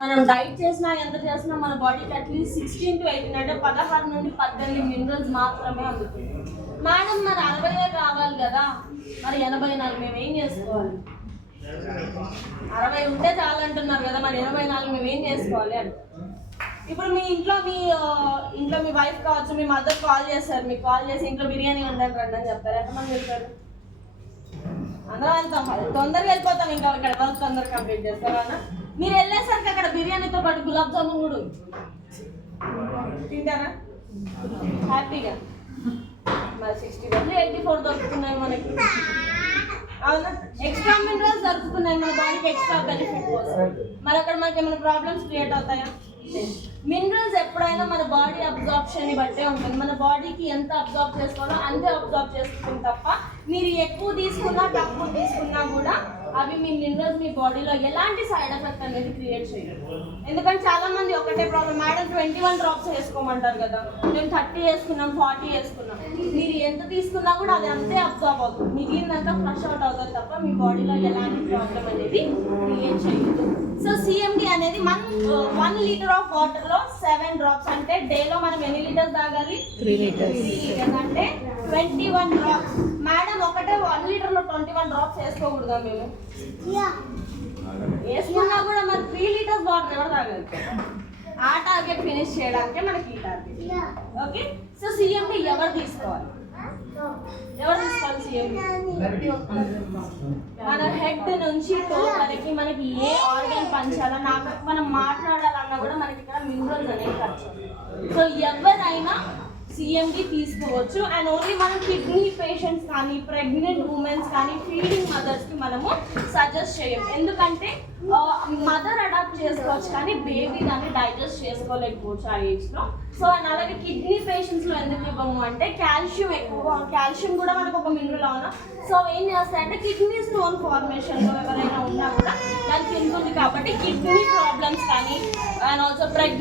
మనం డైట్ చేసినా ఎంత చేసినా మన బాడీకి అట్లీస్ట్ 16 to 18 అంటే 16 నుండి 18 మినరల్స్ మాత్రమే అందుతుంది. మేడం మరి 60 కావాలి కదా, మరి 84 మేము ఏం చేసుకోవాలి? 60 ఉంటే చాలు అంటున్నారు కదా, మరి 84 మేము ఏం చేసుకోవాలి అంటే ఇప్పుడు మీ ఇంట్లో మీ వైఫ్ కావచ్చు, మీ మదర్ కాల్ చేస్తారు, మీకు కాల్ చేసి ఇంట్లో బిర్యానీ వండాలి రండి అని చెప్తారు. ఎంతమంది వెళ్తారు? అందరూ వెళ్తాం, తొందరగా వెళ్ళిపోతాం. ఇంకా ఇక్కడ వర్క్ తొందరగా కంప్లీట్ చేస్తారు అన్న. మీరు వెళ్ళేసరికి అక్కడ బిర్యానీతో పాటు గులాబ్ జామున్ కూడా తింటారా హ్యాపీగా? మరి 60 బదులు 84 దొరుకుతున్నాయి మనకి, అవునా? ఎక్స్ట్రా మినరల్స్ దొరుకుతున్నాయి మన బాడీకి, ఎక్స్ట్రా బెనిఫిట్ కోసం. మరి అక్కడ మనకి ఏమైనా ప్రాబ్లమ్స్ క్రియేట్ అవుతాయా? మినరల్స్ ఎప్పుడైనా మన బాడీ అబ్జార్ప్షన్ బట్టే ఉంటుంది. మన బాడీకి ఎంత అబ్జార్బ్ చేసుకోవాలో అంతే అబ్జార్బ్ చేసుకుంటుంది తప్ప మీరు ఎక్కువ తీసుకున్నా తక్కువ తీసుకున్నా కూడా అవి మీ మినరల్స్ మీ బాడీలో ఎలాంటి సైడ్ ఎఫెక్ట్ అనేది క్రియేట్ చేయరు. ఎందుకంటే చాలా మంది ఒకటే ప్రాబ్లం, మేడం 21 డ్రాప్స్ వేసుకోమంటారు కదా, మేము 30 వేసుకున్నాం, 40 వేసుకున్నాం. మీరు ఎంత తీసుకున్నా కూడా అది అంతే అబ్జార్బ్ అవుతుంది, మిగిలినంత ఫ్లష్ అవుట్ అవుతుంది తప్ప మీ బాడీలో ఎలాంటి ప్రాబ్లం అనేది క్రియేట్ చేయదు. సో సిఎండి అనేది మనం 1 లీటర్ ఆఫ్ వాటర్ లో 7 డ్రాప్స్, అంటే డేలో మనం ఎన్ని లీటర్స్ తాగాలి? 3 లీటర్స్ అంటే 21 డ్రాప్స్. మేడం ఒకటే 1 లీటర్ లో 21 డ్రాప్స్ వేసుకోకూడదా? మేము వేసుకున్నా కూడా మరి 3 లీటర్స్ వాటర్ ఎవరు తాగాలి? ఆ టార్గెట్ ఫినిష్ చేయడానికే మనకి ఈ టార్గెట్. ఓకే, సో సిఎండి ఎవరు తీసుకోవాలి? సిఎండి మన హెడ్ నుంచి టో వరకు మనకి ఏ ఆర్గన్ పంచాలన్నా మనం మాట్లాడాలన్నా కూడా మనకి ఇక్కడ మినరల్స్ అనేవి ఖర్చు. సో ఎవరైనా సిఎండి తీసుకోవచ్చు. అండ్ ఓన్లీ మనం కిడ్నీ పేషెంట్స్ కానీ, ప్రెగ్నెంట్ ఉమెన్స్ కానీ, ఫీడింగ్ మదర్స్కి మనము సజెస్ట్ చేయం. ఎందుకంటే మదర్ అడాప్ట్ చేసుకోవచ్చు కానీ బేబీ దాన్ని డైజెస్ట్ చేసుకోలేకపోవచ్చు ఆ ఏజ్లో. సో అండ్ అలాగే కిడ్నీ పేషెంట్స్లో ఎందుకు ఇవ్వము అంటే కాల్షియం ఎక్కువ, కాల్షియం కూడా మనకు ఒక మినరల్ అవునా. సో ఏం చేస్తాయంటే కిడ్నీ స్టోన్ ఫార్మేషన్లో ఎవరైనా ఉన్నా కూడా దానికి ఉంటుంది. కాబట్టి కిడ్నీ ప్రాబ్లమ్స్ కానీ అండ్ ఆల్సో